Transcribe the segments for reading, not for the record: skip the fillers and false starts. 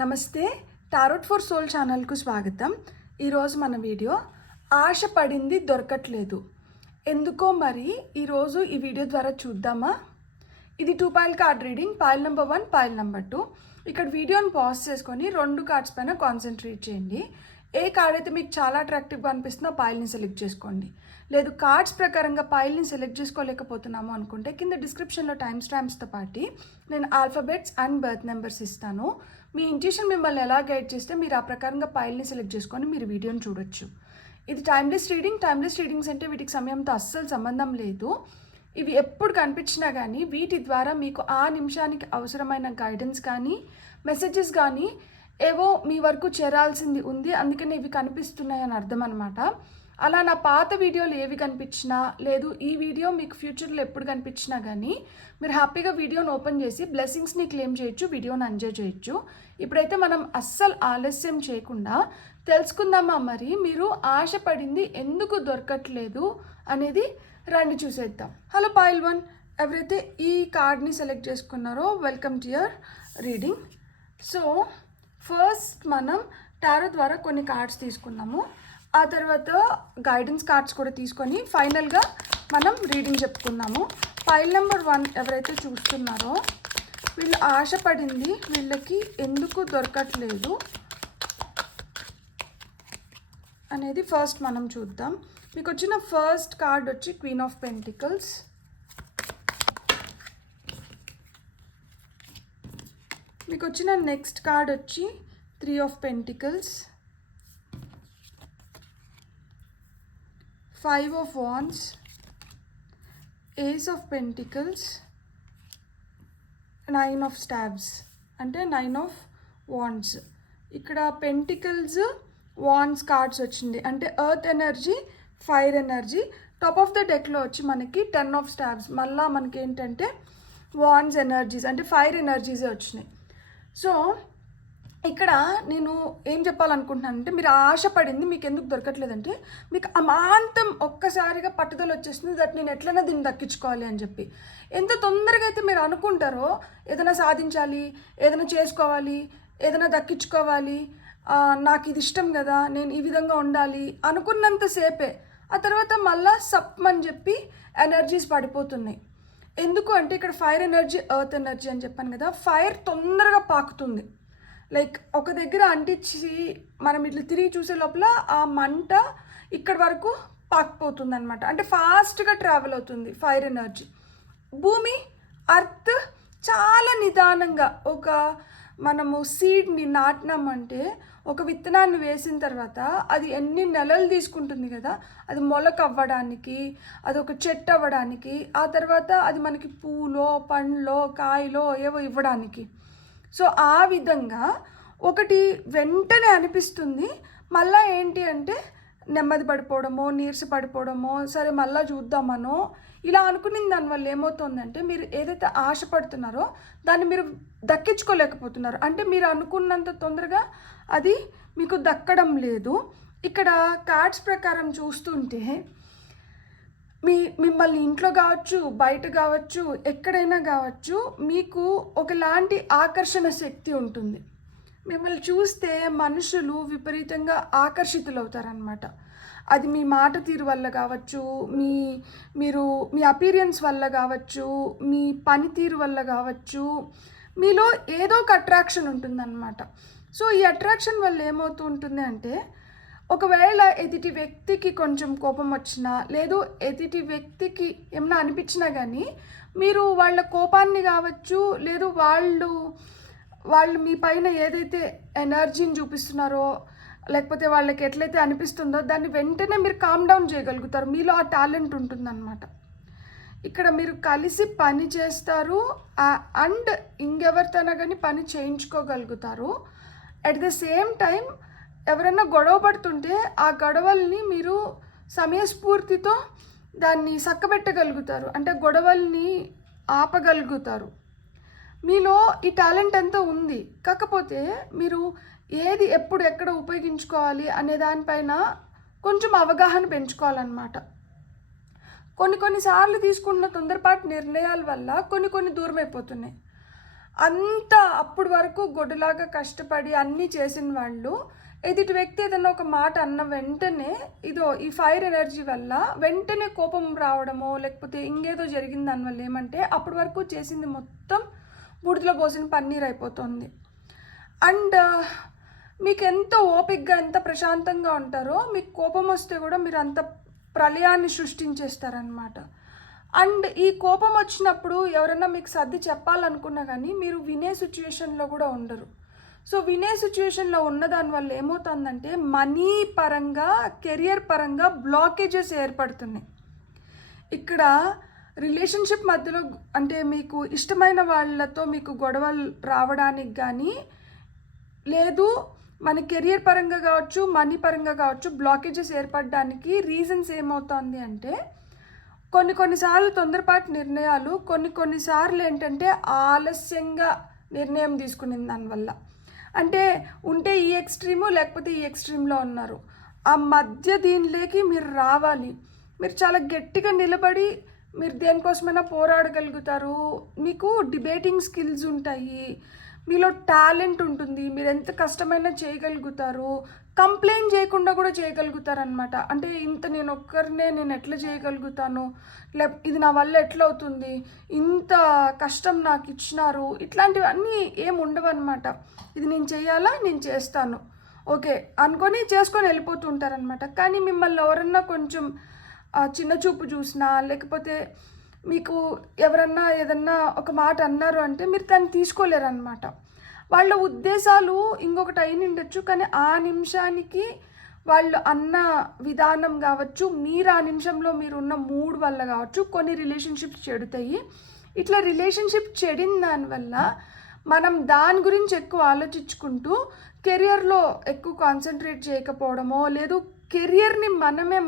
నమస్తే, tarot for soul ఛానల్కు స్వాగతం. ఈరోజు మన వీడియో ఆశ పడింది దొరకట్లేదు ఎందుకో మరి ఈరోజు ఈ వీడియో ద్వారా చూద్దామా. ఇది 2 foil card reading, foil number 1, foil number 2. ఇక్కడ వీడియోని పాజ్ చేసుకొని 2 కార్డ్స్ పైన కాన్సన్ట్రేట్ చేయండి. ఏ కార్డ్ అయితే మీకు చాలా అట్రాక్టివ్గా అనిపిస్తుందో ఆ పాయిల్ని సెలెక్ట్ చేసుకోండి. లేదు కార్డ్స్ ప్రకారంగా పాయిల్ని సెలెక్ట్ చేసుకోలేకపోతున్నాము అనుకుంటే కింద డిస్క్రిప్షన్లో టైమ్ స్టాంప్స్తో పాటు నేను ఆల్ఫాబెట్స్ అండ్ బర్త్ నెంబర్స్ ఇస్తాను. మీ ఇంట్యూషన్ మిమ్మల్ని ఎలా గైడ్ చేస్తే మీరు ఆ ప్రకారంగా పాయిల్ని సెలెక్ట్ చేసుకొని మీరు వీడియోని చూడొచ్చు. ఇది టైమ్లెస్ రీడింగ్. టైమ్లెస్ రీడింగ్స్ అంటే వీటికి సమయంతో అస్సలు సంబంధం లేదు. ఇవి ఎప్పుడు కనిపించినా కానీ వీటి ద్వారా మీకు ఆ నిమిషానికి అవసరమైన గైడెన్స్ కానీ మెసేజెస్ కానీ ఏవో మీ వరకు చేరాల్సింది ఉంది, అందుకని ఇవి కనిపిస్తున్నాయి అని అర్థం అనమాట. అలా నా పాత వీడియోలు ఏవి కనిపించినా లేదు ఈ వీడియో మీకు ఫ్యూచర్లో ఎప్పుడు కనిపించినా కానీ మీరు హ్యాపీగా వీడియోని ఓపెన్ చేసి బ్లెస్సింగ్స్ని క్లెయిమ్ చేయొచ్చు, వీడియోని ఎంజాయ్ చేయొచ్చు. ఇప్పుడైతే మనం అస్సలు ఆలస్యం చేయకుండా తెలుసుకుందామా మరి మీరు ఆశపడింది ఎందుకు దొరకట్లేదు అనేది రండి చూసేద్దాం. హలో పాయిల్ 1, ఎవరైతే ఈ కార్డ్ని సెలెక్ట్ చేసుకున్నారో welcome to your reading. So first మనం టారో ద్వారా కొన్ని కార్డ్స్ తీసుకున్నాము, ఆ తర్వాత గైడెన్స్ కార్డ్స్ కూడా తీసుకొని ఫైనల్గా మనం రీడింగ్ చెప్పుకున్నాము. పాయిల్ నెంబర్ 1 ఎవరైతే చూస్తున్నారో వీళ్ళు ఆశపడింది వీళ్ళకి ఎందుకు దొరకట్లేదు అనేది ఫస్ట్ మనం చూద్దాం. మీకు వచ్చిన ఫస్ట్ కార్డ్ వచ్చి క్వీన్ ఆఫ్ పెంటికల్స్. మీకు వచ్చిన నెక్స్ట్ కార్డ్ వచ్చి 3 of pentacles, 5 of wands, ace of pentacles, 9 of stabs అంటే 9 ఆఫ్ వాండ్స్. ఇక్కడ పెంటికల్స్ వాండ్స్ కార్డ్స్ వచ్చింది అంటే earth energy, fire energy. Top of the డెక్లో వచ్చి మనకి 10 ఆఫ్ స్టాబ్స్, మళ్ళీ మనకి ఏంటంటే వాండ్స్ ఎనర్జీస్ అంటే ఫైర్ ఎనర్జీసే వచ్చినాయి. సో ఇక్కడ నేను ఏం చెప్పాలనుకుంటున్నానంటే మీరు ఆశపడింది మీకు ఎందుకు దొరకట్లేదంటే మీకు అమాంతం ఒక్కసారిగా పట్టుదల వచ్చేస్తుంది దట్ నేను ఎట్లైనా దీన్ని దక్కించుకోవాలి అని చెప్పి. ఎంత తొందరగా అయితే మీరు అనుకుంటారో ఏదైనా సాధించాలి, ఏదైనా చేసుకోవాలి, ఏదైనా దక్కించుకోవాలి, నాకు ఇది ఇష్టం కదా, నేను ఈ విధంగా ఉండాలి అనుకున్నంతసేపే ఆ తర్వాత మళ్ళీ సప్మని చెప్పి ఎనర్జీస్ పడిపోతున్నాయి. ఎందుకు అంటే ఇక్కడ ఫైర్ ఎనర్జీ, ఎర్త్ ఎనర్జీ అని చెప్పాను కదా, ఫైర్ తొందరగా పాకుతుంది. లైక్ ఒక దగ్గర అంటించి మనం ఇట్లా తిరిగి చూసే లోపల ఆ మంట ఇక్కడి వరకు పాకిపోతుంది అనమాట. అంటే ఫాస్ట్గా ట్రావెల్ అవుతుంది ఫైర్ ఎనర్జీ. భూమి, అర్త్ చాలా నిదానంగా ఒక మనము సీడ్ని నాటినామంటే ఒక విత్తనాన్ని వేసిన తర్వాత అది ఎన్ని నెలలు తీసుకుంటుంది కదా అది మొలక అవ్వడానికి, అది ఒక చెట్టు అవ్వడానికి, ఆ తర్వాత అది మనకి పూలో పండ్లో కాయలో ఏవో ఇవ్వడానికి. సో ఆ విధంగా ఒకటి వెంటనే అనిపిస్తుంది, మళ్ళీ ఏంటి అంటే నెమ్మది పడిపోవడమో నీరస పడిపోవడమో సరే మళ్ళీ చూద్దామనో ఇలా అనుకున్న దానివల్ల ఏమవుతుందంటే మీరు ఏదైతే ఆశపడుతున్నారో దాన్ని మీరు దక్కించుకోలేకపోతున్నారు. అంటే మీరు అనుకున్నంత తొందరగా అది మీకు దక్కడం లేదు. ఇక్కడ కార్డ్స్ ప్రకారం చూస్తుంటే మిమ్మల్ని ఇంట్లో కావచ్చు, బయట కావచ్చు, ఎక్కడైనా కావచ్చు మీకు ఒకలాంటి ఆకర్షణ శక్తి ఉంటుంది. మిమ్మల్ని చూస్తే మనుషులు విపరీతంగా ఆకర్షితులవుతారనమాట. అది మీ మాట తీరు వల్ల కావచ్చు, మీ అపీరియన్స్ వల్ల కావచ్చు, మీ పనితీరు వల్ల కావచ్చు, మీలో ఏదో ఒక అట్రాక్షన్ ఉంటుందన్నమాట. సో ఈ అట్రాక్షన్ వల్ల ఏమవుతూ ఉంటుంది అంటే ఒకవేళ ఎదుటి వ్యక్తికి కొంచెం కోపం వచ్చినా లేదు ఎదుటి వ్యక్తికి ఏమైనా అనిపించినా కానీ మీరు వాళ్ళ కోపాన్ని కావచ్చు లేదు వాళ్ళు మీ పైన ఏదైతే ఎనర్జీని చూపిస్తున్నారో లేకపోతే వాళ్ళకి ఎట్లయితే అనిపిస్తుందో దాన్ని వెంటనే మీరు కామ్ డౌన్ చేయగలుగుతారు. మీలో ఆ టాలెంట్ ఉంటుందన్నమాట. ఇక్కడ మీరు కలిసి పని చేస్తారు అండ్ ఇంకెవరితోనైనా కానీ పని చేయించుకోగలుగుతారు. అట్ ద సేమ్ టైం ఎవరైనా గొడవ పడుతుంటే ఆ గొడవల్ని మీరు సమయస్ఫూర్తితో దాన్ని చక్కబెట్టగలుగుతారు, అంటే గొడవల్ని ఆపగలుగుతారు. మీలో ఈ టాలెంట్ అంతా ఉంది, కాకపోతే మీరు ఏది ఎప్పుడు ఎక్కడ ఉపయోగించుకోవాలి అనే దానిపైన కొంచెం అవగాహన పెంచుకోవాలన్నమాట. కొన్నిసార్లు తీసుకున్న తొందరపాటు నిర్ణయాల వల్ల కొన్ని దూరం అయిపోతున్నాయి. అంత అప్పటి వరకు గొడ్డులాగా కష్టపడి అన్నీ చేసిన వాళ్ళు ఎదుటి వ్యక్తి ఏదన్నా ఒక మాట అన్న వెంటనే ఈ ఫైర్ ఎనర్జీ వల్ల వెంటనే కోపం రావడమో లేకపోతే ఇంకేదో జరిగింది దానివల్ల ఏమంటే అప్పటి వరకు చేసింది మొత్తం బూడిదలో పోసిన పన్నీర్ అయిపోతుంది. అండ్ మీకు ఎంత ఓపికగా ఎంత ప్రశాంతంగా ఉంటారో మీకు కోపం వస్తే కూడా మీరు అంత ప్రళయాన్ని సృష్టించేస్తారనమాట. అండ్ ఈ కోపం వచ్చినప్పుడు ఎవరైనా మీకు సర్ది చెప్పాలనుకున్నా కానీ మీరు వినే సిచ్యువేషన్లో కూడా ఉండరు. సో వినే సిచ్యువేషన్లో ఉన్న దానివల్ల ఏమవుతుందంటే మనీ పరంగా కెరియర్ పరంగా బ్లాకేజెస్ ఏర్పడుతున్నాయి. ఇక్కడ రిలేషన్షిప్ మధ్యలో అంటే మీకు ఇష్టమైన వాళ్ళతో మీకు గొడవలు రావడానికి కానీ లేదు మన కెరియర్ పరంగా కావచ్చు మనీ పరంగా కావచ్చు బ్లాకేజెస్ ఏర్పడడానికి రీజన్స్ ఏమవుతుంది అంటే కొన్నిసార్లు తొందరపాటు నిర్ణయాలు, కొన్నిసార్లు ఏంటంటే ఆలస్యంగా నిర్ణయం తీసుకునే దానివల్ల. అంటే ఉంటే ఈ ఎక్స్ట్రీము లేకపోతే ఈ ఎక్స్ట్రీమ్లో ఉన్నారు, ఆ మధ్య దీనిలోకి మీరు రావాలి. మీరు చాలా గట్టిగా నిలబడి మీరు దేనికోసమైనా పోరాడగలుగుతారు, మీకు డిబేటింగ్ స్కిల్స్ ఉంటాయి, మీలో టాలెంట్ ఉంటుంది, మీరు ఎంత కష్టమైనా చేయగలుగుతారు, కంప్లైంట్ చేయకుండా కూడా చేయగలుగుతారు అనమాట. అంటే ఇంత నేను ఒక్కరినే నేను ఎట్లా చేయగలుగుతాను, ఇది నా వల్ల ఎట్లా అవుతుంది, ఇంత కష్టం నాకు ఇచ్చినారు, ఇట్లాంటివన్నీ ఏమి ఉండవు అనమాట. ఇది నేను చేయాలా, నేను చేస్తాను, ఓకే అనుకొని చేసుకొని వెళ్ళిపోతూ ఉంటారనమాట. కానీ మిమ్మల్ని ఎవరన్నా కొంచెం చిన్న చూపు చూసినా లేకపోతే మీకు ఎవరన్నా ఏదన్నా ఒక మాట అన్నారు అంటే మీరు దాన్ని తీసుకోలేరు అనమాట. వాళ్ళ ఉద్దేశాలు ఇంకొకటి అయిన ఉండొచ్చు, కానీ ఆ నిమిషానికి వాళ్ళు అన్న విధానం కావచ్చు, మీరు ఆ నిమిషంలో మీరున్న మూడ్ వల్ల కావచ్చు కొన్ని రిలేషన్షిప్స్ చెడుతాయి. ఇట్లా రిలేషన్షిప్ చెడిన దానివల్ల మనం దాని గురించి ఎక్కువ ఆలోచించుకుంటూ కెరియర్లో ఎక్కువ కాన్సన్ట్రేట్ చేయకపోవడమో లేదు కెరియర్ని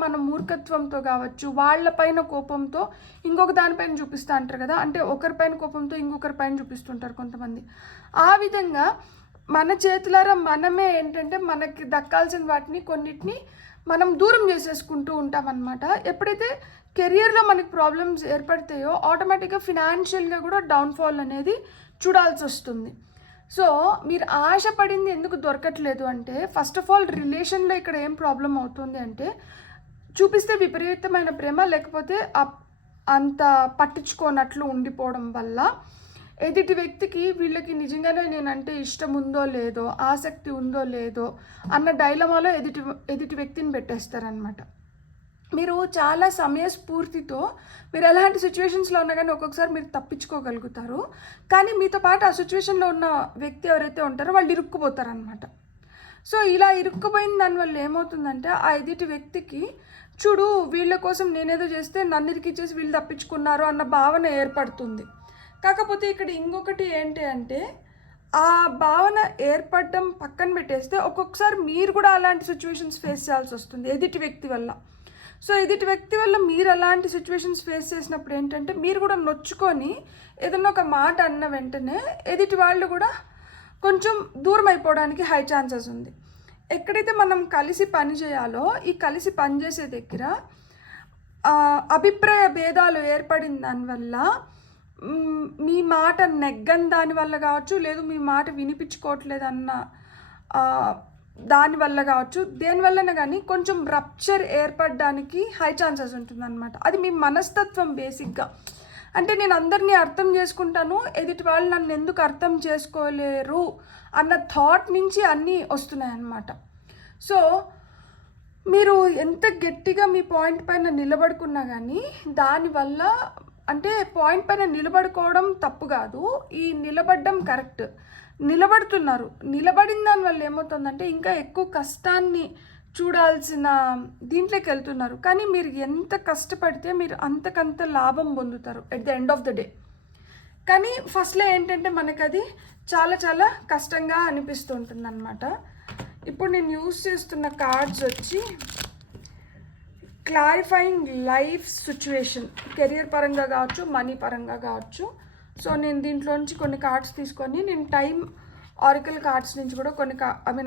మన మూర్ఖత్వంతో కావచ్చు, వాళ్ళపైన కోపంతో ఇంకొక దానిపైన చూపిస్తూ అంటారు కదా, అంటే ఒకరిపైన కోపంతో ఇంకొకరిపైన చూపిస్తుంటారు కొంతమంది. ఆ విధంగా మన చేతులారా మనమే ఏంటంటే మనకి దక్కాల్సిన వాటిని కొన్నిటిని మనం దూరం చేసేసుకుంటూ ఉంటామన్నమాట. ఎప్పుడైతే కెరియర్లో మనకి ప్రాబ్లమ్స్ ఏర్పడతాయో ఆటోమేటిక్గా ఫినాన్షియల్గా కూడా డౌన్ఫాల్ అనేది చూడాల్సి వస్తుంది. సో మీరు ఆశపడింది ఎందుకు దొరకట్లేదు అంటే ఫస్ట్ ఆఫ్ ఆల్ రిలేషన్లో ఇక్కడ ఏం ప్రాబ్లం అవుతుంది అంటే చూపిస్తే విపరీతమైన ప్రేమ లేకపోతే అంత పట్టించుకోనట్లు ఉండిపోవడం వల్ల ఎదుటి వ్యక్తికి వీళ్ళకి నిజంగానే నేనంటే ఇష్టం ఉందో లేదో ఆసక్తి ఉందో లేదో అన్న డైలమాలో ఎదుటి వ్యక్తిని పెట్టేస్తారనమాట. మీరు చాలా సమయస్ఫూర్తితో మీరు ఎలాంటి సిచ్యువేషన్స్లో ఉన్నా కానీ ఒక్కొక్కసారి మీరు తప్పించుకోగలుగుతారు, కానీ మీతో పాటు ఆ సిచ్యువేషన్లో ఉన్న వ్యక్తి ఎవరైతే ఉంటారో వాళ్ళు ఇరుక్కుపోతారనమాట. సో ఇలా ఇరుక్కుపోయిన దానివల్ల ఏమవుతుందంటే ఆ ఎదుటి వ్యక్తికి చూడు వీళ్ళ కోసం నేనేదో చేస్తే నన్ను ఇరికిచ్చేసి వీళ్ళు తప్పించుకున్నారు అన్న భావన ఏర్పడుతుంది. కాకపోతే ఇక్కడ ఇంకొకటి ఏంటి అంటే ఆ భావన ఏర్పడడం పక్కన పెట్టేస్తే ఒక్కొక్కసారి మీరు కూడా అలాంటి సిచ్యువేషన్స్ ఫేస్ చేయాల్సి వస్తుంది ఎదుటి వ్యక్తి వల్ల. సో ఎదుటి వ్యక్తి వల్ల మీరు అలాంటి సిచ్యువేషన్స్ ఫేస్ చేసినప్పుడు ఏంటంటే మీరు కూడా నొచ్చుకొని ఏదన్నా ఒక మాట అన్న వెంటనే ఎదుటి వాళ్ళు కూడా కొంచెం దూరం అయిపోవడానికి హై ఛాన్సెస్ ఉంది. ఎక్కడైతే మనం కలిసి పని చేయాలో ఈ కలిసి పనిచేసే దగ్గర అభిప్రాయ భేదాలు ఏర్పడిన దానివల్ల మీ మాట నెగ్గని దానివల్ల కావచ్చు, లేదు మీ మాట వినిపించుకోవట్లేదన్న దానివల్ల కావచ్చు, దేనివల్లనే కానీ కొంచెం రప్చర్ ఏర్పడడానికి హై ఛాన్సెస్ ఉంటుందన్నమాట. అది మీ మనస్తత్వం బేసిక్గా. అంటే నేను అందరినీ అర్థం చేసుకుంటాను, ఎదుటి వాళ్ళు నన్ను ఎందుకు అర్థం చేసుకోలేరు అన్న థాట్ నుంచి అన్నీ వస్తున్నాయి అన్నమాట. సో మీరు ఎంత గట్టిగా మీ పాయింట్ పైన నిలబడుకున్నా కానీ దానివల్ల అంటే పాయింట్ పైన నిలబడుకోవడం తప్పు కాదు, ఈ నిలబడడం కరెక్ట్. నిలబడుతున్నారు, నిలబడిన దానివల్ల ఏమవుతుందంటే ఇంకా ఎక్కువ కష్టాన్ని చూడాల్సిన దీంట్లోకి వెళ్తున్నారు. కానీ మీరు ఎంత కష్టపడితే మీరు అంతకంత లాభం పొందుతారు at the end of the day. కానీ ఫస్ట్లో ఏంటంటే మనకు అది చాలా చాలా కష్టంగా అనిపిస్తుంటుంది అనమాట. ఇప్పుడు నేను యూజ్ చేస్తున్న కార్డ్స్ వచ్చి క్లారిఫైయింగ్ లైఫ్ సిచ్యువేషన్, కెరియర్ పరంగా కావచ్చు మనీ పరంగా కావచ్చు. సో నేను దీంట్లోంచి కొన్ని కార్డ్స్ తీసుకొని నేను టైం ఆరికల్ కార్డ్స్ నుంచి కూడా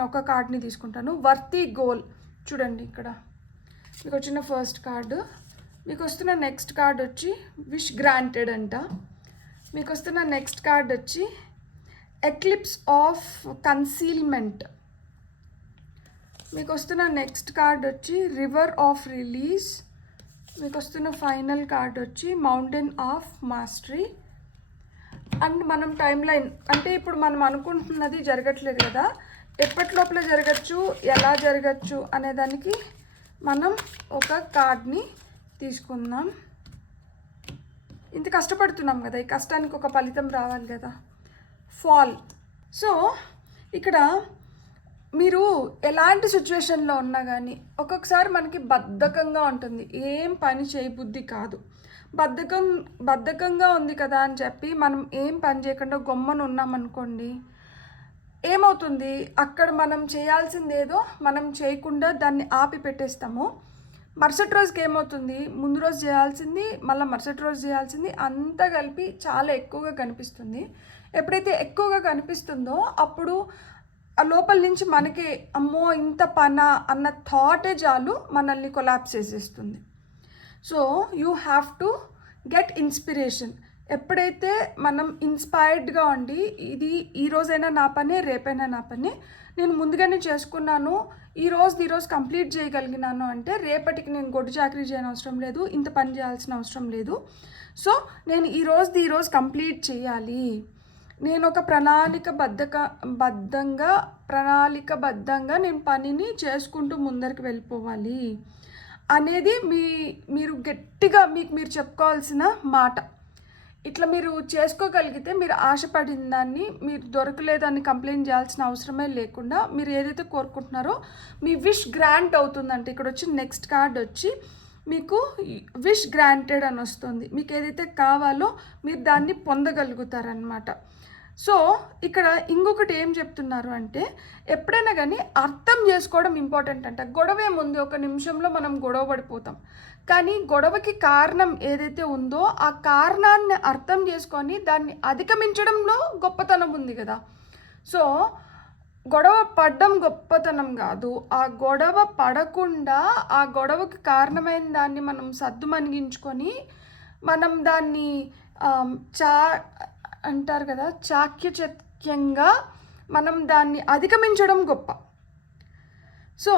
ఒక కార్డ్ని తీసుకుంటాను. వర్తి గోల్ చూడండి, ఇక్కడ మీకు వచ్చిన ఫస్ట్ కార్డు, మీకు వస్తున్న నెక్స్ట్ కార్డ్ వచ్చి విష్ గ్రాంటెడ్ అంట, మీకు వస్తున్న నెక్స్ట్ కార్డ్ వచ్చి ఎక్లిప్స్ ఆఫ్ కన్సీల్మెంట్. మీకు వస్తున్న నెక్స్ట్ కార్డ్ వచ్చి రివర్ ఆఫ్ రిలీజ్. మీకు వస్తున్న ఫైనల్ కార్డ్ వచ్చి మౌంటైన్ ఆఫ్ మాస్టరీ. అండ్ మనం టైం లైన్ అంటే ఇప్పుడు మనం అనుకుంటున్నది జరగట్లేదు కదా, ఎప్పటి లోపల జరగచ్చు, ఎలా జరగచ్చు అనే దానికి మనం ఒక కార్డ్ని తీసుకుందాం. ఇంత కష్టపడుతున్నాం కదా, ఈ కష్టానికి ఒక ఫలితం రావాలి కదా. ఫాల్. సో ఇక్కడ మీరు ఎలాంటి సిచ్యువేషన్లో ఉన్నా కానీ ఒక్కొక్కసారి మనకి బద్ధకంగా ఉంటుంది, ఏం పని చేయబుద్ధి కాదు. బద్ధకంగా ఉంది కదా అని చెప్పి మనం ఏం పని చేయకుండా గొమ్మను ఉన్నామనుకోండి, ఏమవుతుంది, అక్కడ మనం చేయాల్సింది ఏదో మనం చేయకుండా దాన్ని ఆపి పెట్టేస్తాము. మరుసటి రోజుకి ఏమవుతుంది, ముందు రోజు చేయాల్సింది మళ్ళీ మరుసటి రోజు చేయాల్సింది అంతా కలిపి చాలా ఎక్కువగా కనిపిస్తుంది. ఎప్పుడైతే ఎక్కువగా కనిపిస్తుందో అప్పుడు ఆ లోపల నుంచి మనకి అమ్మో ఇంత పనా అన్న థాటే చాలు మనల్ని కొలాప్స్ చేసేస్తుంది. So you have to get inspiration. ఎప్పుడైతే మనం ఇన్స్పైర్డ్గా ఉండి ఇది ఈ రోజైనా నా పనే, రేపైనా నా పనే, నేను ముందుగానే చేసుకున్నాను, ఈరోజు కంప్లీట్ చేయగలిగినాను అంటే రేపటికి నేను గొడ్డు చాకరీ చేయని అవసరం లేదు, ఇంత పని చేయాల్సిన అవసరం లేదు. సో నేను ఈరోజు కంప్లీట్ చేయాలి, నేను ఒక ప్రణాళికబద్ధంగా నేను పనిని చేసుకుంటూ ముందరికి వెళ్ళిపోవాలి అనేది మీరు గట్టిగా మీరు చెప్పుకోవాల్సిన మాట. ఇట్లా మీరు చేసుకోగలిగితే మీరు ఆశపడిన దాన్ని మీరు దొరకలేదని కంప్లైంట్ చేయాల్సిన అవసరమే లేకుండా మీరు ఏదైతే కోరుకుంటున్నారో మీ విష్ గ్రాంట్ అవుతుందంటే ఇక్కడ వచ్చి నెక్స్ట్ కార్డ్ వచ్చి మీకు విష్ గ్రాంటెడ్ అని వస్తుంది. మీకు ఏదైతే కావాలో మీరు దాన్ని పొందగలుగుతారనమాట. సో ఇక్కడ ఇంకొకటి ఏం చెప్తున్నారు అంటే ఎప్పుడైనా కానీ అర్థం చేసుకోవడం ఇంపార్టెంట్ అంట. గొడవ ఏముంది, ఒక నిమిషంలో మనం గొడవ పడిపోతాం, కానీ గొడవకి కారణం ఏదైతే ఉందో ఆ కారణాన్ని అర్థం చేసుకొని దాన్ని అధిగమించడంలో గొప్పతనం ఉంది కదా. సో గొడవ పడడం గొప్పతనం కాదు, ఆ గొడవ పడకుండా ఆ గొడవకి కారణమైన దాన్ని మనం సద్దుమణిగించుకొని మనం దాన్ని అంటారు కదా చాకచక్యంగా మనం దాన్ని అధిగమించడం గొప్ప. సో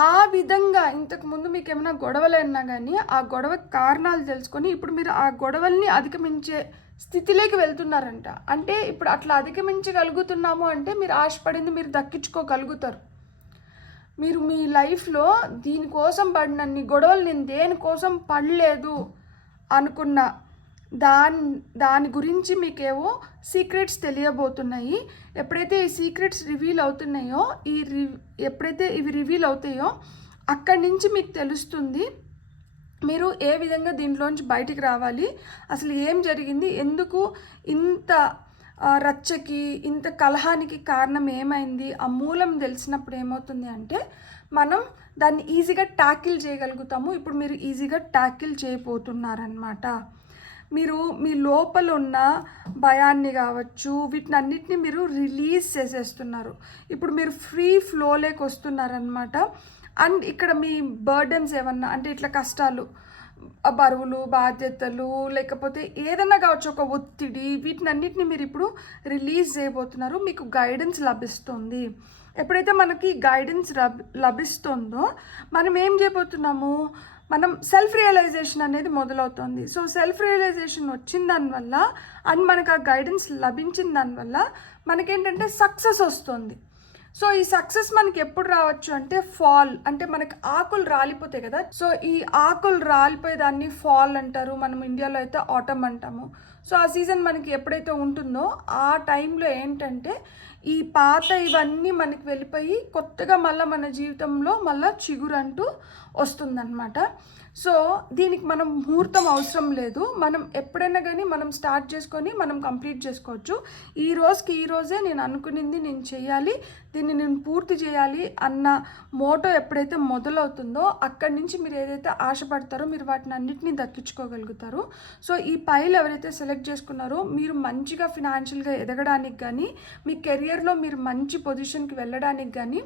ఆ విధంగా ఇంతకుముందు మీకు ఏమైనా గొడవలు అయినా కానీ ఆ గొడవ కారణాలు తెలుసుకొని ఇప్పుడు మీరు ఆ గొడవల్ని అధిగమించే స్థితిలోకి వెళ్తున్నారంట. అంటే ఇప్పుడు అట్లా అధిగమించగలుగుతున్నాము అంటే మీరు ఆశపడింది మీరు దక్కించుకోగలుగుతారు. మీరు మీ లైఫ్లో దీనికోసం పడినన్ని గొడవలు నేను దేనికోసం పడలేదు అనుకున్న దాని గురించి మీకేవో సీక్రెట్స్ తెలియబోతున్నాయి. ఎప్పుడైతే ఈ సీక్రెట్స్ రివీల్ అవుతున్నాయో ఎప్పుడైతే ఇవి రివీల్ అవుతాయో అక్కడి నుంచి మీకు తెలుస్తుంది మీరు ఏ విధంగా దీంట్లోంచి బయటికి రావాలి, అసలు ఏం జరిగింది, ఎందుకు ఇంత రచ్చకి ఇంత కలహానికి కారణం ఏమైంది, ఆ మూలం తెలిసినప్పుడు ఏమవుతుంది అంటే మనం దాన్ని ఈజీగా ట్యాకిల్ చేయగలుగుతాము. ఇప్పుడు మీరు ఈజీగా ట్యాకిల్ చేయబోతున్నారనమాట. మీరు మీ లోపల ఉన్న భయాన్ని కావచ్చు వీటినన్నిటిని మీరు రిలీజ్ చేసేస్తున్నారు. ఇప్పుడు మీరు ఫ్రీ ఫ్లోలోకి వస్తున్నారనమాట. అండ్ ఇక్కడ మీ బర్డన్స్ ఏమన్నా అంటే ఇట్లా కష్టాలు, బరువులు, బాధ్యతలు, లేకపోతే ఏదన్నా కావచ్చు ఒక ఒత్తిడి, వీటినన్నిటిని మీరు ఇప్పుడు రిలీజ్ చేయబోతున్నారు. మీకు గైడెన్స్ లభిస్తుంది. ఎప్పుడైతే మనకి గైడెన్స్ లభిస్తుందో మనం ఏం చేయబోతున్నాము, మనం సెల్ఫ్ రియలైజేషన్ అనేది మొదలవుతుంది. సో సెల్ఫ్ రియలైజేషన్ వచ్చిన దానివల్ల అండ్ మనకు ఆ గైడెన్స్ లభించిన దానివల్ల మనకేంటంటే సక్సెస్ వస్తుంది. సో ఈ సక్సెస్ మనకి ఎప్పుడు రావచ్చు అంటే ఫాల్, అంటే మనకి ఆకులు రాలిపోతాయి కదా. సో ఈ ఆకులు రాలిపోయే దాన్ని ఫాల్ అంటారు, మనం ఇండియాలో అయితే ఆటమ్ అంటాము. సో ఆ సీజన్ మనకి ఎప్పుడైతే ఉంటుందో ఆ టైంలో ఏంటంటే ఈ పాత ఇవన్నీ మనకి వెళ్ళిపోయి కొత్తగా మళ్ళీ మన జీవితంలో మళ్ళీ చిగురు అంటూ వస్తుందన్నమాట. సో దీనికి మనం ముహూర్తం అవసరం లేదు, మనం ఎప్పుడైనా కానీ మనం స్టార్ట్ చేసుకొని మనం కంప్లీట్ చేసుకోవచ్చు. ఈ రోజే నేను అనుకునింది నేను చేయాలి, దీన్ని నేను పూర్తి చేయాలి అన్న మోటో ఎప్పుడైతే మొదలవుతుందో అక్కడి నుంచి మీరు ఏదైతే ఆశపడతారో మీరు వాటిని అన్నింటినీ దక్కించుకోగలుగుతారు. సో ఈ పైలు ఎవరైతే సెలెక్ట్ చేసుకున్నారో మీరు మంచిగా ఫినాన్షియల్గా ఎదగడానికి కానీ మీ కెరియర్ కెరియర్లో మీరు మంచి పొజిషన్కి వెళ్ళడానికి కానీ,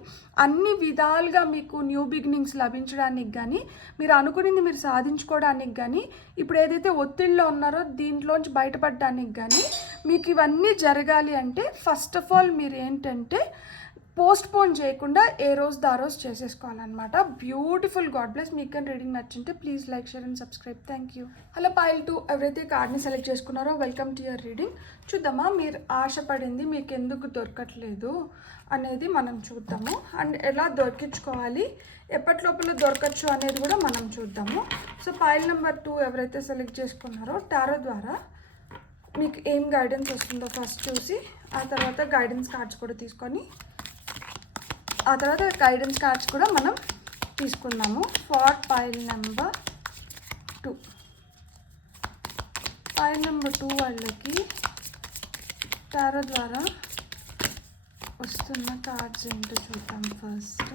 అన్ని విధాలుగా మీకు న్యూ బిగినింగ్స్ లభించడానికి కానీ, మీరు అనుకునింది మీరు సాధించుకోవడానికి కానీ, ఇప్పుడు ఏదైతే ఒత్తిడిలో ఉన్నారో దీంట్లోంచి బయటపడడానికి కానీ, మీకు ఇవన్నీ జరగాలి అంటే ఫస్ట్ ఆఫ్ ఆల్ మీరు ఏంటంటే పోస్ట్పోన్ చేయకుండా ఏ రోజు ఆ రోజు చేసేసుకోవాలన్నమాట. బ్యూటిఫుల్. God bless. మీకు కానీ రీడింగ్ నచ్చింటే please like, share and subscribe. Thank you. Hello pile 2, ఎవరైతే కార్డ్ని సెలెక్ట్ చేసుకున్నారో వెల్కమ్ టు యువర్ రీడింగ్. చూద్దామా మీరు ఆశపడింది మీకు ఎందుకు దొరకట్లేదు అనేది మనం చూద్దాము. అండ్ ఎలా దొరికించుకోవాలి, ఎప్పటి లోపల దొరకచ్చు అనేది కూడా మనం చూద్దాము. సో పైల్ నెంబర్ 2 ఎవరైతే సెలెక్ట్ చేసుకున్నారో టారో ద్వారా మీకు ఏం గైడెన్స్ వస్తుందో ఫస్ట్ చూసి, ఆ తర్వాత గైడెన్స్ కార్డ్స్ కూడా తీసుకొని మనం తీసుకుందాము. For file number 2. File number 2 వాళ్ళకి టారో ద్వారా వస్తున్న కార్డ్స్ ఏంటో చూద్దాం. ఫస్ట్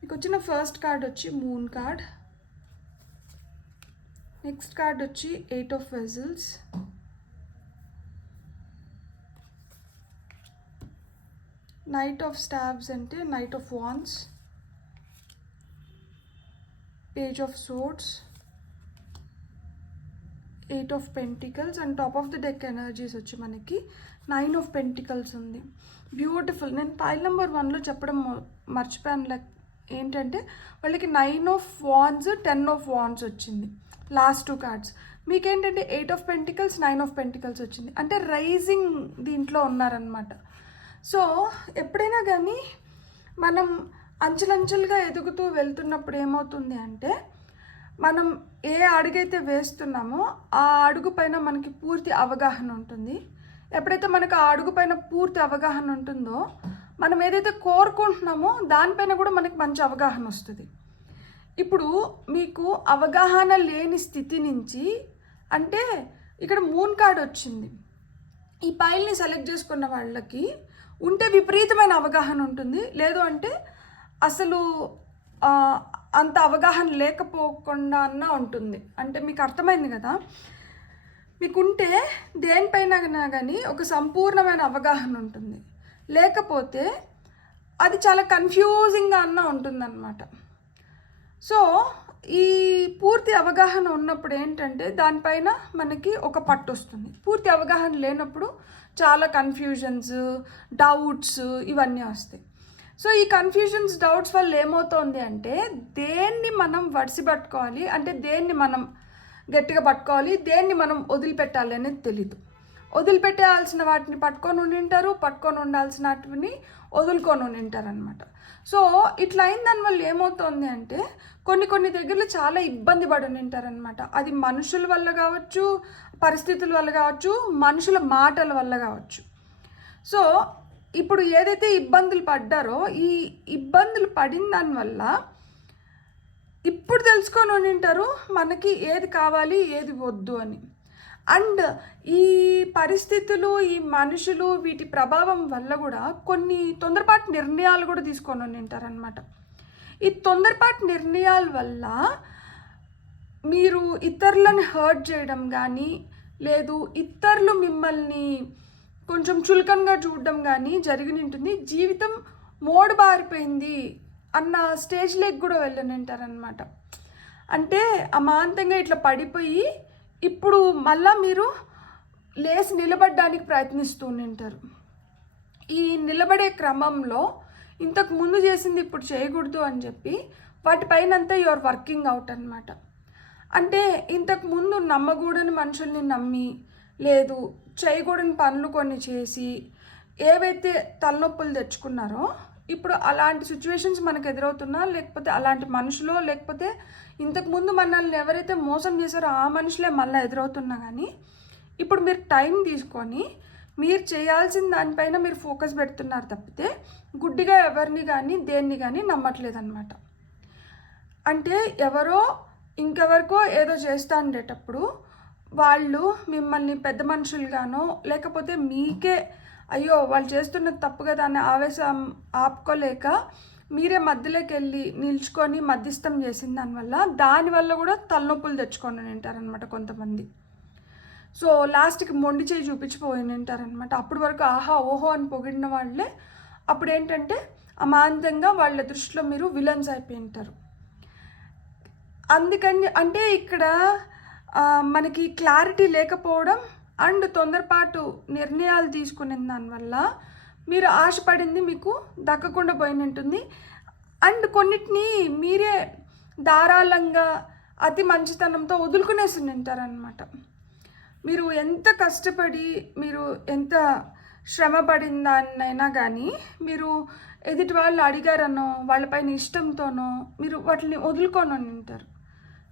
మీకు వచ్చిన ఫస్ట్ కార్డ్ వచ్చి మూన్ కార్డ్. నెక్స్ట్ కార్డ్ వచ్చి 8 of Vessels. Knight of Staves అంటే Knight of Wands. Page of Swords. 8 of Pentacles. And top of the deck energies వచ్చి మనకి 9 of Pentacles ఉంది. బ్యూటిఫుల్. నేను పైల్ నెంబర్ 1లో చెప్పడం మర్చిపోయాను. ఏంటంటే వాళ్ళకి 9 of Wands, 10 of Wands వచ్చింది last 2 cards. మీకేంటంటే 8 of Pentacles, 9 of Pentacles వచ్చింది. అంటే రైజింగ్ దీంట్లో ఉన్నారనమాట. సో ఎప్పుడైనా కానీ మనం అంచెలంచెలుగా ఎదుగుతూ వెళ్తున్నప్పుడు ఏమవుతుంది అంటే, మనం ఏ అడుగైతే వేస్తున్నామో ఆ అడుగు పైన మనకి పూర్తి అవగాహన ఉంటుంది. ఎప్పుడైతే మనకు ఆ అడుగు పైన పూర్తి అవగాహన ఉంటుందో, మనం ఏదైతే కోరుకుంటున్నామో దానిపైన కూడా మనకి మంచి అవగాహన వస్తుంది. ఇప్పుడు మీకు అవగాహన లేని స్థితి నుంచి, అంటే ఇక్కడ మూన్ కార్డ్ వచ్చింది. ఈ పైల్ని సెలెక్ట్ చేసుకున్న వాళ్ళకి ఉంటే విపరీతమైన అవగాహన ఉంటుంది, లేదు అంటే అసలు అంత అవగాహన లేకపోకుండా అన్న ఉంటుంది. అంటే మీకు అర్థమైంది కదా. మీకుంటే దేనిపైన కానీ ఒక సంపూర్ణమైన అవగాహన ఉంటుంది, లేకపోతే అది చాలా కన్ఫ్యూజింగ్గా అన్న ఉంటుందన్నమాట. సో ఈ పూర్తి అవగాహన ఉన్నప్పుడు ఏంటంటే దానిపైన మనకి ఒక పట్టు వస్తుంది. పూర్తి అవగాహన లేనప్పుడు చాలా కన్ఫ్యూజన్స్, డౌట్స్ ఇవన్నీ వస్తాయి. సో ఈ కన్ఫ్యూజన్స్, డౌట్స్ వల్ల ఏమవుతుంది అంటే, దేన్ని మనం వడిసి పట్టుకోవాలి, అంటే దేన్ని మనం గట్టిగా పట్టుకోవాలి, దేన్ని మనం వదిలిపెట్టాలి అనేది తెలీదు. వదిలిపెట్టాల్సిన వాటిని పట్టుకొని ఉండింటారు, పట్టుకొని ఉండాల్సిన వాటిని వదులుకొని ఉండింటారు అనమాట. సో ఇట్లా అయిన దానివల్ల ఏమవుతుంది అంటే, కొన్ని దగ్గరలో చాలా ఇబ్బంది పడి ఉండింటారనమాట. అది మనుషుల వల్ల కావచ్చు, పరిస్థితుల వల్ల కావచ్చు, మనుషుల మాటల వల్ల కావచ్చు. సో ఇప్పుడు ఏదైతే ఇబ్బందులు పడ్డారో, ఈ ఇబ్బందులు పడిన దానివల్ల ఇప్పుడు తెలుసుకొని ఉండింటారు మనకి ఏది కావాలి, ఏది వద్దు అని. అండ్ ఈ పరిస్థితులు, ఈ మనుషులు, వీటి ప్రభావం వల్ల కూడా కొన్ని తొందరపాటు నిర్ణయాలు కూడా తీసుకొని ఉంటారనమాట. ఈ తొందరపాటు నిర్ణయాల వల్ల మీరు ఇతరులను హర్ట్ చేయడం కానీ, లేదు ఇతరులు మిమ్మల్ని కొంచెం చులకనగా చూడడం కానీ జరిగి ఉంటుంది. జీవితం మోడు బారిపోయింది అన్న స్టేజ్లోకి కూడా వెళ్ళని ఉంటారనమాట. అంటే అమాంతంగా ఇట్లా పడిపోయి ఇప్పుడు మళ్ళా మీరు లేచి నిలబడడానికి ప్రయత్నిస్తూ ఉంటారు. ఈ నిలబడే క్రమంలో ఇంతకు ముందు చేసింది ఇప్పుడు చేయకూడదు అని చెప్పి వాటిపైనంతా యువర్ వర్కింగ్ అవుట్ అనమాట. అంటే ఇంతకు ముందు నమ్మకూడని మనుషుల్ని నమ్మి, లేదు చేయకూడని పనులు కొన్ని చేసి ఏవైతే తలనొప్పులు తెచ్చుకున్నారో, ఇప్పుడు అలాంటి సిచ్యువేషన్స్ మనకు ఎదురవుతున్నా, లేకపోతే అలాంటి మనుషులు, లేకపోతే ఇంతకుముందు మనల్ని ఎవరైతే మోసం చేశారో ఆ మనుషులే మళ్ళీ ఎదురవుతున్నా కానీ, ఇప్పుడు మీరు టైం తీసుకొని మీరు చేయాల్సిన దానిపైన మీరు ఫోకస్ పెడుతున్నారు తప్పితే గుడ్డిగా ఎవరిని కానీ దేన్ని కానీ నమ్మట్లేదు అనమాట. అంటే ఎవరో ఇంకెవరికో ఏదో చేస్తూ ఉండేటప్పుడు వాళ్ళు మిమ్మల్ని పెద్ద మనుషులుగానో, లేకపోతే మీకే అయ్యో వాళ్ళు చేస్తున్నది తప్పు కదా అనే ఆవేశం ఆపుకోలేక మీరే మధ్యలోకి వెళ్ళి నిల్చుకొని మధ్యస్థం చేసిన దానివల్ల కూడా తలనొప్పులు తెచ్చుకొని ఉంటారనమాట కొంతమంది. సో లాస్ట్కి మొండి చేయి చూపించిపోయి ఉంటారనమాట. అప్పటి వరకు ఆహా ఓహో అని పొగిడిన వాళ్ళే అప్పుడు ఏంటంటే అమాంతంగా వాళ్ళ దృష్టిలో మీరు విలన్స్ అయిపోయి ఉంటారు. అందుకని అంటే ఇక్కడ మనకి క్లారిటీ లేకపోవడం అండ్ తొందరపాటు నిర్ణయాలు తీసుకునే దానివల్ల మీరు ఆశపడింది మీకు దక్కకుండా పోయినట్టుంది. అండ్ కొన్నిటిని మీరే ధారాళంగా అతి మంచితనంతో వదులుకునేసి ఉంటారనమాట. మీరు ఎంత కష్టపడి మీరు ఎంత శ్రమ పడిందాన్నైనా కానీ మీరు ఎదుటి వాళ్ళు అడిగారనో వాళ్ళపైన ఇష్టంతోనో మీరు వాటిని వదులుకొని ఉంటారు.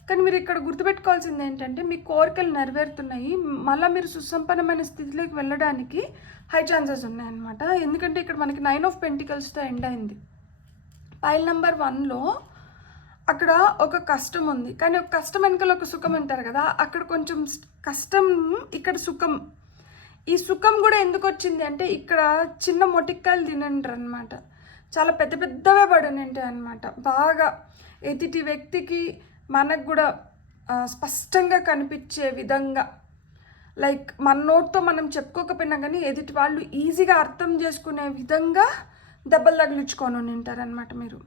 కానీ మీరు ఇక్కడ గుర్తుపెట్టుకోవాల్సింది ఏంటంటే మీ కోరికలు నెరవేరుతున్నాయి, మళ్ళీ మీరు సుసంపన్నమైన స్థితిలోకి వెళ్ళడానికి హై ఛాన్సెస్ ఉన్నాయన్నమాట. ఎందుకంటే ఇక్కడ మనకి 9 ఆఫ్ పెంటికల్స్తో ఎండ్ అయింది. పైల్ నెంబర్ 1లో అక్కడ ఒక కష్టం ఉంది, కానీ ఒక కష్టం వెనకాల ఒక సుఖం అంటారు కదా, అక్కడ కొంచెం కష్టం, ఇక్కడ సుఖం. ఈ సుఖం కూడా ఎందుకు వచ్చింది అంటే ఇక్కడ చిన్న మొటిక్కాయలు తినంటారు అనమాట, చాలా పెద్ద పెద్దవే పడినంటాయి అనమాట. బాగా ఎదుటి వ్యక్తికి మనకు కూడా స్పష్టంగా కనిపించే విధంగా, లైక్ మన నోట్తో మనం చెప్పుకోకపోయినా కానీ ఎదుటి వాళ్ళు ఈజీగా అర్థం చేసుకునే విధంగా దెబ్బలు తగిలించుకొని ఉంటారనమాట. మీరు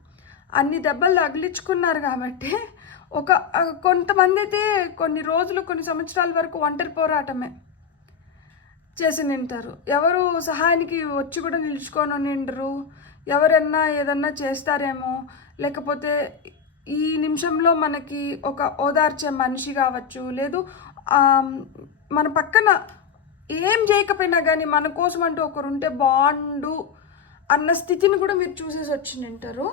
అన్ని దెబ్బలు తగిలించుకున్నారు కాబట్టి కొంతమంది అయితే కొన్ని రోజులు కొన్ని సంవత్సరాల వరకు ఒంటరి పోరాటమే చేసి నింటారు. ఎవరు సహాయానికి వచ్చి కూడా నిలుచుకొని నిండరు, ఎవరన్నా ఏదన్నా చేస్తారేమో, లేకపోతే ఈ నిమిషంలో మనకి ఒక ఓదార్చే మనిషి కావచ్చు, లేదు మన పక్కన ఏం చేయకపోయినా కానీ మన కోసం అంటూ ఒకరు ఉంటే బాండు అన్న స్థితిని కూడా మీరు చూసేసి వచ్చి నింటారు.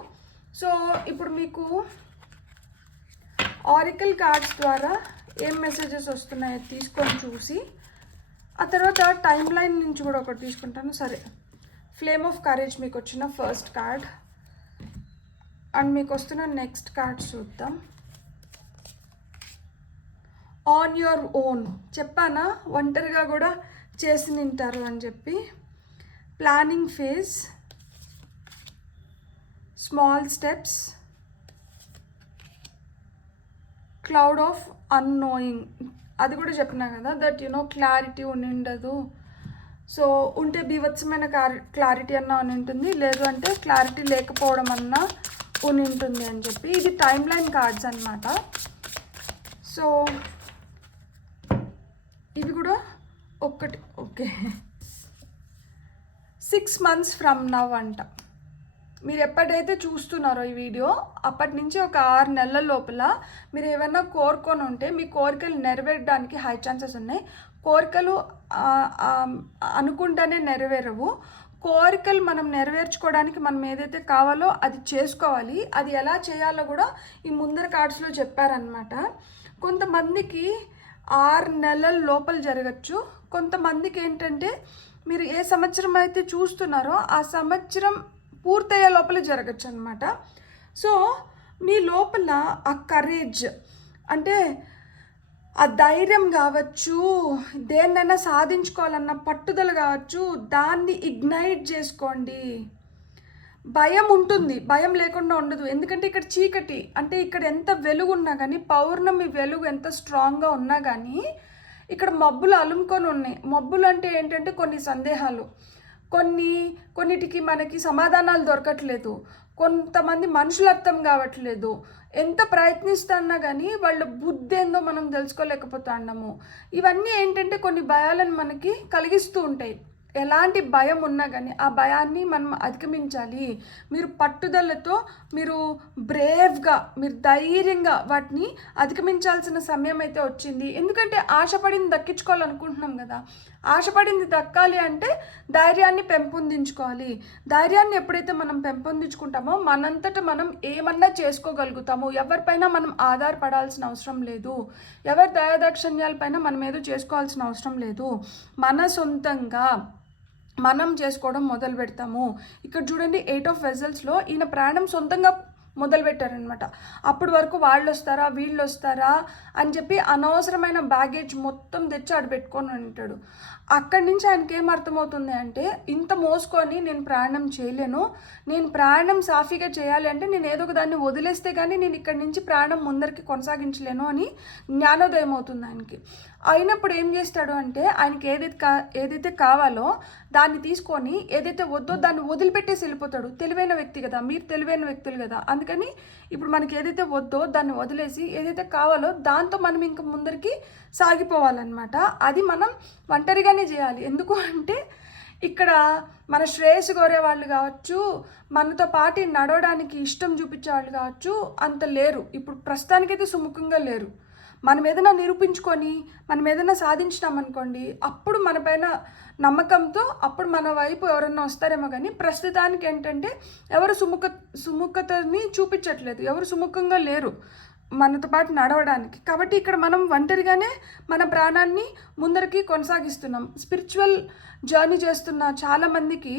సో ఇప్పుడు మీకు ఆరికల్ కార్డ్స్ ద్వారా ఏం మెసేజెస్ వస్తున్నాయో తీసుకొని చూసి ఆ తర్వాత టైం లైన్ నుంచి కూడా ఒకటి తీసుకుంటాను. సరే, ఫ్లేమ్ ఆఫ్ కరేజ్ మీకు వచ్చిన ఫస్ట్ కార్డ్ అండ్ మీకు వస్తున్న నెక్స్ట్ కార్డ్ చూద్దాం. ఆన్ యువర్ ఓన్, చెప్పానా ఒంటరిగా కూడా చేసి నింటారు అని చెప్పి. Planning phase, small steps, cloud of annoying, అది కూడా చెప్పినా కదా దట్ క్లారిటీ ఉండదు. సో ఉంటే బీభత్సమైన క్లారిటీ అన్నా అని ఉంటుంది, లేదు అంటే క్లారిటీ లేకపోవడం అన్నా ఉంటుంది అని చెప్పి. ఇది టైమ్ లైన్ కార్డ్స్ అన్నమాట. సో ఇది కూడా ఒక్కటి ఓకే 6 months ఫ్రమ్ నవ్ అంట. మీరు ఎప్పుడైతే చూస్తున్నారో ఈ వీడియో అప్పటి నుంచి ఒక 6 నెలల లోపల మీరు ఏమైనా కోరుకొని ఉంటే మీ కోరికలు నెరవేరడానికి హై ఛాన్సెస్ ఉన్నాయి. కోరికలు అనుకుంటేనే నెరవేరవు. కోరికలు మనం నెరవేర్చుకోవడానికి మనం ఏదైతే కావాలో అది చేసుకోవాలి. అది ఎలా చేయాలో కూడా ఈ ముందర కార్డ్స్లో చెప్పారనమాట. కొంతమందికి 6 నెలల లోపల జరగచ్చు, కొంతమందికి ఏంటంటే మీరు ఏ సంవత్సరం అయితే చూస్తున్నారో ఆ సంవత్సరం పూర్తయ్యే లోపల జరగచ్చు అనమాట. సో మీ లోపల ఆ కరేజ్ అంటే ఆ ధైర్యం కావచ్చు, దేన్నైనా సాధించుకోవాలన్న పట్టుదల కావచ్చు, దాన్ని ఇగ్నైట్ చేసుకోండి. భయం ఉంటుంది, భయం లేకుండా ఉండదు. ఎందుకంటే ఇక్కడ చీకటి అంటే ఇక్కడ ఎంత వెలుగు ఉన్నా కానీ, పౌర్ణమి వెలుగు ఎంత స్ట్రాంగ్గా ఉన్నా కానీ ఇక్కడ మబ్బులు అలుముకొని ఉన్నాయి. మబ్బులు అంటే ఏంటంటే కొన్ని సందేహాలు, కొన్నిటికి మనకి సమాధానాలు దొరకట్లేదు, కొంతమంది మనుషులు అర్థం కావట్లేదు. ఎంత ప్రయత్నిస్తున్నా కానీ వాళ్ళ బుద్ధి ఏందో మనం తెలుసుకోలేకపోతున్నాము. ఇవన్నీ ఏంటంటే కొన్ని భయాలను మనకి కలిగిస్తూ ఉంటాయి. ఎలాంటి భయం ఉన్నా కానీ ఆ భయాన్ని మనం అధిగమించాలి. మీరు పట్టుదలతో, మీరు బ్రేవ్గా, మీరు ధైర్యంగా వాటిని అధిగమించాల్సిన సమయం అయితే వచ్చింది. ఎందుకంటే ఆశపడింది దక్కించుకోవాలనుకుంటున్నాం కదా, ఆశపడింది దక్కాలి అంటే ధైర్యాన్ని పెంపొందించుకోవాలి. ధైర్యాన్ని ఎప్పుడైతే మనం పెంపొందించుకుంటామో మనంతటా మనం ఏమన్నా చేసుకోగలుగుతాము. ఎవరిపైన మనం ఆధారపడాల్సిన అవసరం లేదు, ఎవరి దయాదాక్షిణ్యాలపైన మనం ఏదో చేసుకోవాల్సిన అవసరం లేదు. మన సొంతంగా మనం చేసుకోవడం మొదలు పెడతాము. ఇక్కడ చూడండి 8 ఆఫ్ వెజల్స్లో ఈయన ప్రయాణం సొంతంగా మొదలుపెట్టారనమాట. అప్పటి వరకు వాళ్ళు వస్తారా వీళ్ళు వస్తారా అని చెప్పి అనవసరమైన బ్యాగేజ్ మొత్తం తెచ్చి ఆడు పెట్టుకొని ఉంటాడు. అక్కడి నుంచి ఆయనకి ఏం అర్థమవుతుంది అంటే ఇంత మోసుకొని నేను ప్రయాణం చేయలేను, నేను ప్రయాణం సాఫీగా చేయాలి అంటే నేను ఏదో ఒక దాన్ని వదిలేస్తే కానీ నేను ఇక్కడి నుంచి ప్రయాణం ముందరికి కొనసాగించలేను అని జ్ఞానోదయం అవుతుంది ఆయనకి. అయినప్పుడు ఏం చేస్తాడు అంటే ఆయనకి ఏదైతే కావాలో దాన్ని తీసుకొని, ఏదైతే వద్దో దాన్ని వదిలిపెట్టేసి వెళ్ళిపోతాడు. తెలివైన వ్యక్తి కదా, మీరు తెలివైన వ్యక్తులు కదా. అందుకని ఇప్పుడు మనకి ఏదైతే వద్దో దాన్ని వదిలేసి ఏదైతే కావాలో దాంతో మనం ఇంకా ముందరికి సాగిపోవాలన్నమాట. అది మనం ఒంటరిగానే చేయాలి. ఎందుకు అంటే ఇక్కడ మన శ్రేయస్సు కోరే వాళ్ళు కావచ్చు, మనతో పాటు నడవడానికి ఇష్టం చూపించే వాళ్ళు కావచ్చు, అంత లేరు. ఇప్పుడు ప్రస్తుతానికైతే సుముఖంగా లేరు. మనం ఏదైనా నిరూపించుకొని మనం ఏదైనా సాధించినామనుకోండి, అప్పుడు మన పైన నమ్మకంతో అప్పుడు మన వైపు ఎవరన్నా వస్తారేమో. కానీ ప్రస్తుతానికి ఏంటంటే ఎవరు సుముఖతని చూపించట్లేదు, ఎవరు సుముఖంగా లేరు మనతో పాటు నడవడానికి. కాబట్టి ఇక్కడ మనం ఒంటరిగానే మన ప్రాణాన్ని ముందరికి కొనసాగిస్తున్నాం. స్పిరిచువల్ జర్నీ చేస్తున్న చాలామందికి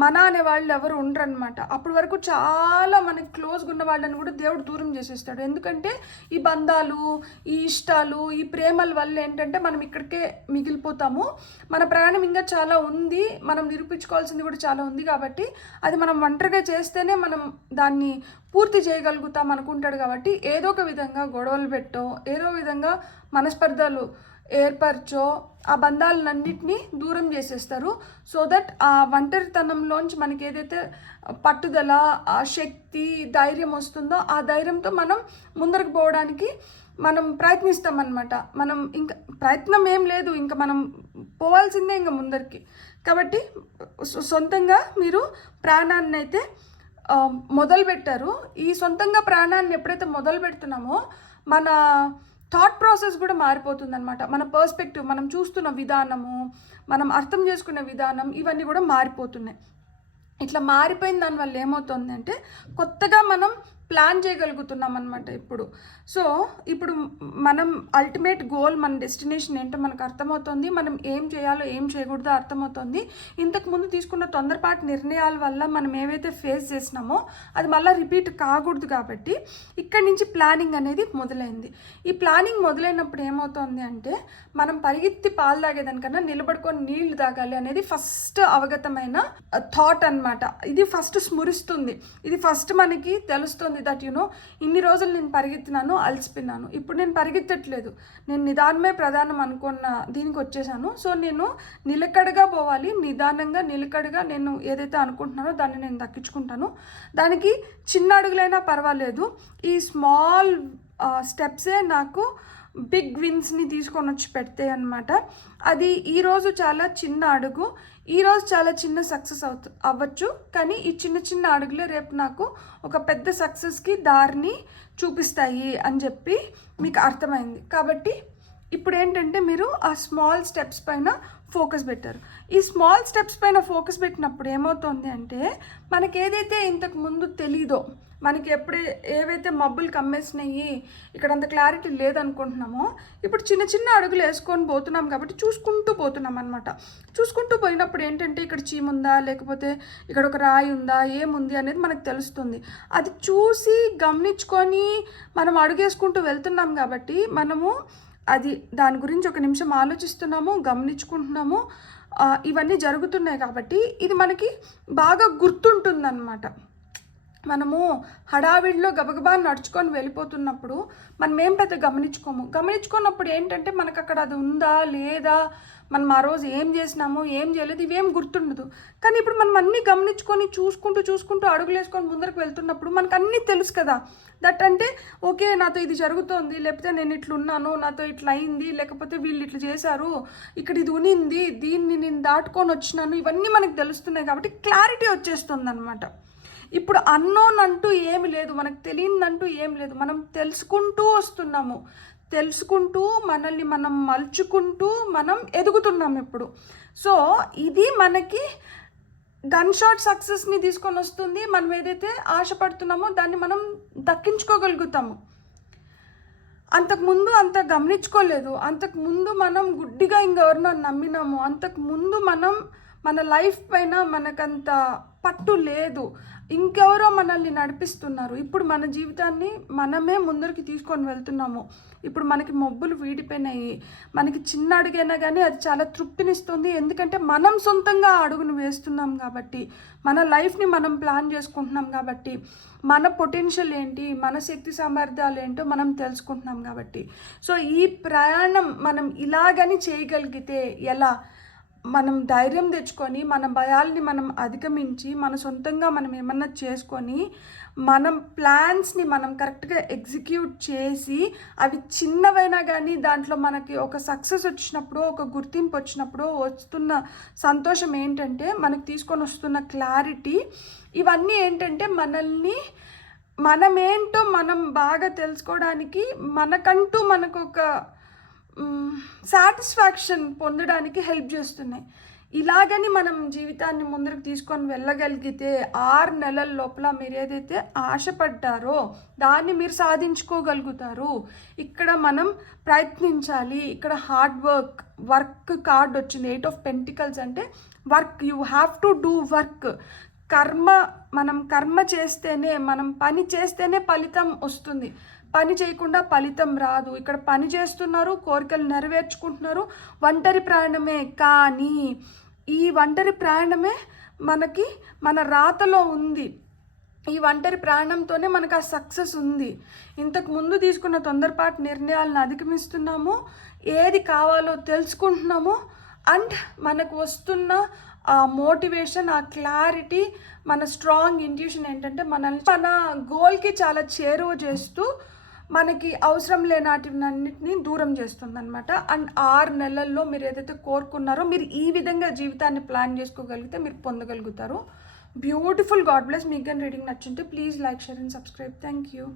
మన అనే వాళ్ళు ఎవరు ఉండరనమాట. అప్పటి వరకు చాలా మనకి క్లోజ్గా ఉన్న వాళ్ళని కూడా దేవుడు దూరం చేసేస్తాడు. ఎందుకంటే ఈ బంధాలు, ఈ ఇష్టాలు, ఈ ప్రేమల వల్ల ఏంటంటే మనం ఇక్కడికే మిగిలిపోతాము. మన ప్రయాణం ఇంకా చాలా ఉంది, మనం నిరూపించుకోవాల్సింది కూడా చాలా ఉంది. కాబట్టి అది మనం ఒంటరిగా చేస్తేనే మనం దాన్ని పూర్తి చేయగలుగుతాం అనుకుంటాడు. కాబట్టి ఏదో ఒక విధంగా గొడవలు పెట్టో, ఏదో విధంగా మనస్పర్ధలు ఏర్పరచో ఆ బంధాలన్నింటినీ దూరం చేసేస్తారు. సో దట్ ఆ ఒంటరితనంలోంచి మనకి ఏదైతే పట్టుదల, ఆ శక్తి, ధైర్యం వస్తుందో ఆ ధైర్యంతో మనం ముందరకు పోవడానికి మనం ప్రయత్నిస్తామన్నమాట. మనం ఇంకా ప్రయత్నం ఏం లేదు, ఇంకా మనం పోవాల్సిందే ఇంకా ముందరికి. కాబట్టి సొంతంగా మీరు ప్రాణాన్ని అయితే మొదలుపెట్టారు. ఈ సొంతంగా ప్రాణాన్ని ఎప్పుడైతే మొదలు పెడుతున్నామో మన థాట్ ప్రాసెస్ కూడా మారిపోతుంది అనమాట. మన పర్స్పెక్టివ్, మనం చూస్తున్న విధానము, మనం అర్థం చేసుకునే విధానం, ఇవన్నీ కూడా మారిపోతున్నాయి. ఇట్లా మారిపోయిన దానివల్ల ఏమవుతుంది అంటే కొత్తగా మనం ప్లాన్ చేయగలుగుతున్నాం అనమాట ఇప్పుడు. సో ఇప్పుడు మనం అల్టిమేట్ గోల్, మన డెస్టినేషన్ ఏంటో మనకు అర్థమవుతుంది. మనం ఏం చేయాలో ఏం చేయకూడదో అర్థమవుతుంది. ఇంతకుముందు తీసుకున్న తొందరపాటు నిర్ణయాల వల్ల మనం ఏవైతే ఫేస్ చేసినామో అది మళ్ళీ రిపీట్ కాకూడదు. కాబట్టి ఇక్కడి నుంచి ప్లానింగ్ అనేది మొదలైంది. ఈ ప్లానింగ్ మొదలైనప్పుడు ఏమవుతుంది అంటే మనం పరిగెత్తి పాలు తాగేదానికన్నా నిలబడుకొని నీళ్లు తాగాలి అనేది ఫస్ట్ అవగతమైన థాట్ అనమాట. ఇది ఫస్ట్ స్మరిస్తుంది, ఇది ఫస్ట్ మనకి తెలుస్తుంది దట్ ఇన్ని రోజులు నేను పరిగెత్తినాను, అలసిపోయినాను. ఇప్పుడు నేను పరిగెత్తట్లేదు, నేను నిదానమే ప్రధానం అనుకున్న దీనికి వచ్చేసాను. సో నేను నిలకడగా పోవాలి, నిదానంగా నిలకడగా నేను ఏదైతే అనుకుంటున్నానో దాన్ని నేను దక్కించుకుంటాను. దానికి చిన్న అడుగులైనా పర్వాలేదు, ఈ స్మాల్ స్టెప్సే నాకు బిగ్ విన్స్ని తీసుకొని వచ్చి పెడతాయి అన్నమాట. అది ఈరోజు చాలా చిన్న అడుగు, ఈరోజు చాలా చిన్న సక్సెస్ అవ్వచ్చు. కానీ ఈ చిన్న చిన్న అడుగులే రేపు నాకు ఒక పెద్ద సక్సెస్కి దారిని చూపిస్తాయి అని చెప్పి మీకు అర్థమైంది. కాబట్టి ఇప్పుడు ఏంటంటే మీరు ఆ స్మాల్ స్టెప్స్ పైన ఫోకస్ పెట్టారు. ఈ స్మాల్ స్టెప్స్ పైన ఫోకస్ పెట్టినప్పుడు ఏమవుతుంది అంటే మనకి ఏదైతే ఇంతకు ముందు తెలీదో, మనకి ఏవైతే మబ్బులు కమ్మేసినాయి, ఇక్కడ అంత క్లారిటీ లేదనుకుంటున్నామో, ఇప్పుడు చిన్న చిన్న అడుగులు వేసుకొని పోతున్నాం. కాబట్టి చూసుకుంటూ పోతున్నాం అనమాట. చూసుకుంటూ పోయినప్పుడు ఏంటంటే ఇక్కడ చీముందా, లేకపోతే ఇక్కడ ఒక రాయి ఉందా, ఏముంది అనేది మనకు తెలుస్తుంది. అది చూసి గమనించుకొని మనం అడుగేసుకుంటూ వెళ్తున్నాం. కాబట్టి మనము దాని గురించి ఒక నిమిషం ఆలోచిస్తున్నాము, గమనించుకుంటున్నాము, ఇవన్నీ జరుగుతున్నాయి. కాబట్టి ఇది మనకి బాగా గుర్తుంటుందన్నమాట. మనము హడావిడిలో గబగబా నడుచుకొని వెళ్ళిపోతున్నప్పుడు మనం ఏం పెద్ద గమనించుకున్నప్పుడు ఏంటంటే మనకు అక్కడ అది ఉందా లేదా, మనం ఆ రోజు ఏం చేసినాము ఏం చేయలేదు ఇవేం గుర్తుండదు. కానీ ఇప్పుడు మనం అన్నీ గమనించుకొని చూసుకుంటూ అడుగులు వేసుకొని ముందరకు వెళ్తున్నప్పుడు మనకు అన్నీ తెలుసు కదా. దట్ అంటే ఓకే, నాతో ఇది జరుగుతోంది, లేకపోతే నేను ఇట్లున్నాను, నాతో ఇట్లా అయింది, లేకపోతే వీళ్ళు ఇట్లా చేశారు, ఇక్కడ ఇది ఉనింది, దీన్ని నేను దాటుకొని వచ్చినాను, ఇవన్నీ మనకు తెలుస్తున్నాయి. కాబట్టి క్లారిటీ వచ్చేస్తుంది అనమాట. ఇప్పుడు అన్నోన్ అంటూ ఏమి లేదు, మనకు తెలియదంటూ ఏం లేదు. మనం తెలుసుకుంటూ వస్తున్నాము, తెలుసుకుంటూ మనల్ని మనం మలుచుకుంటూ మనం ఎదుగుతున్నాం ఇప్పుడు. సో ఇది మనకి గన్ షాట్ సక్సెస్ని తీసుకొని వస్తుంది. మనం ఏదైతే ఆశపడుతున్నామో దాన్ని మనం దక్కించుకోగలుగుతాము. అంతకుముందు అంత గమనించుకోలేదు, అంతకుముందు మనం గుడ్డిగా ఇంకెవరినో నమ్మినాము, అంతకుముందు మనం మన లైఫ్ పైన మనకంత పట్టు లేదు, ఇంకెవరో మనల్ని నడిపిస్తున్నారు. ఇప్పుడు మన జీవితాన్ని మనమే ముందరికి తీసుకొని వెళ్తున్నాము. ఇప్పుడు మనకి మబ్బులు వీడిపోయినాయి, మనకి చిన్న అడుగైనా కానీ అది చాలా తృప్తినిస్తుంది. ఎందుకంటే మనం సొంతంగా అడుగును వేస్తున్నాం కాబట్టి, మన లైఫ్ని మనం ప్లాన్ చేసుకుంటున్నాం కాబట్టి, మన పొటెన్షియల్ ఏంటి, మన శక్తి సామర్థ్యాలు ఏంటో మనం తెలుసుకుంటున్నాం కాబట్టి. సో ఈ ప్రయాణం మనం ఇలాగని చేయగలిగితే ఎలా, మనం ధైర్యం తెచ్చుకొని మన భయాల్ని మనం అధిగమించి మన సొంతంగా మనం ఏమన్నా చేసుకొని మనం ప్లాన్స్ని మనం కరెక్ట్గా ఎగ్జిక్యూట్ చేసి అవి చిన్నవైనా కానీ దాంట్లో మనకి ఒక సక్సెస్ వచ్చినప్పుడు, ఒక గుర్తింపు వచ్చినప్పుడు వస్తున్న సంతోషం ఏంటంటే, మనకి తీసుకొని వస్తున్న క్లారిటీ, ఇవన్నీ ఏంటంటే మనమేంటో మనం బాగా తెలుసుకోవడానికి, మనకంటూ మనకు ఒక సాటిస్ఫాక్షన్ పొందడానికి హెల్ప్ చేస్తున్నాయి. ఇలాగని మనం జీవితాన్ని ముందుకు తీసుకొని వెళ్ళగలిగితే 6 నెలల లోపల మీరు ఏదైతే ఆశపడ్డారో దాన్ని మీరు సాధించుకోగలుగుతారు. ఇక్కడ మనం ప్రయత్నించాలి. ఇక్కడ హార్డ్ వర్క్ కార్డ్ వచ్చింది. 8 ఆఫ్ పెంటికల్స్ అంటే work, you have to do work. మనం కర్మ చేస్తేనే, మనం పని చేస్తేనే ఫలితం వస్తుంది. పని చేయకుండా ఫలితం రాదు. ఇక్కడ పని చేస్తున్నారు, కోరికలు నెరవేర్చుకుంటున్నారు, ఒంటరి ప్రయాణమే. కానీ ఈ ఒంటరి ప్రయాణమే మనకి మన రాతలో ఉంది. ఈ ఒంటరి ప్రయాణంతోనే మనకు ఆ సక్సెస్ ఉంది. ఇంతకు ముందు తీసుకున్న తొందరపాటు నిర్ణయాలను అధిగమిస్తున్నాము, ఏది కావాలో తెలుసుకుంటున్నాము, అండ్ మనకు వస్తున్న ఆ మోటివేషన్, ఆ క్లారిటీ, మన స్ట్రాంగ్ ఇంట్యూషన్ ఏంటంటే మనల్ని మన గోల్కి చాలా చేరువ చేస్తూ మనకి అవసరం లేనాటివన్నిటిని దూరం చేస్తుంది అనమాట. అండ్ 6 నెలల్లో మీరు ఏదైతే కోరుకున్నారో మీరు ఈ విధంగా జీవితాన్ని ప్లాన్ చేసుకోగలిగితే మీరు పొందగలుగుతారు. బ్యూటిఫుల్. God bless. మీకు కానీ రీడింగ్ నచ్చుంటే please like, share and subscribe. Thank you.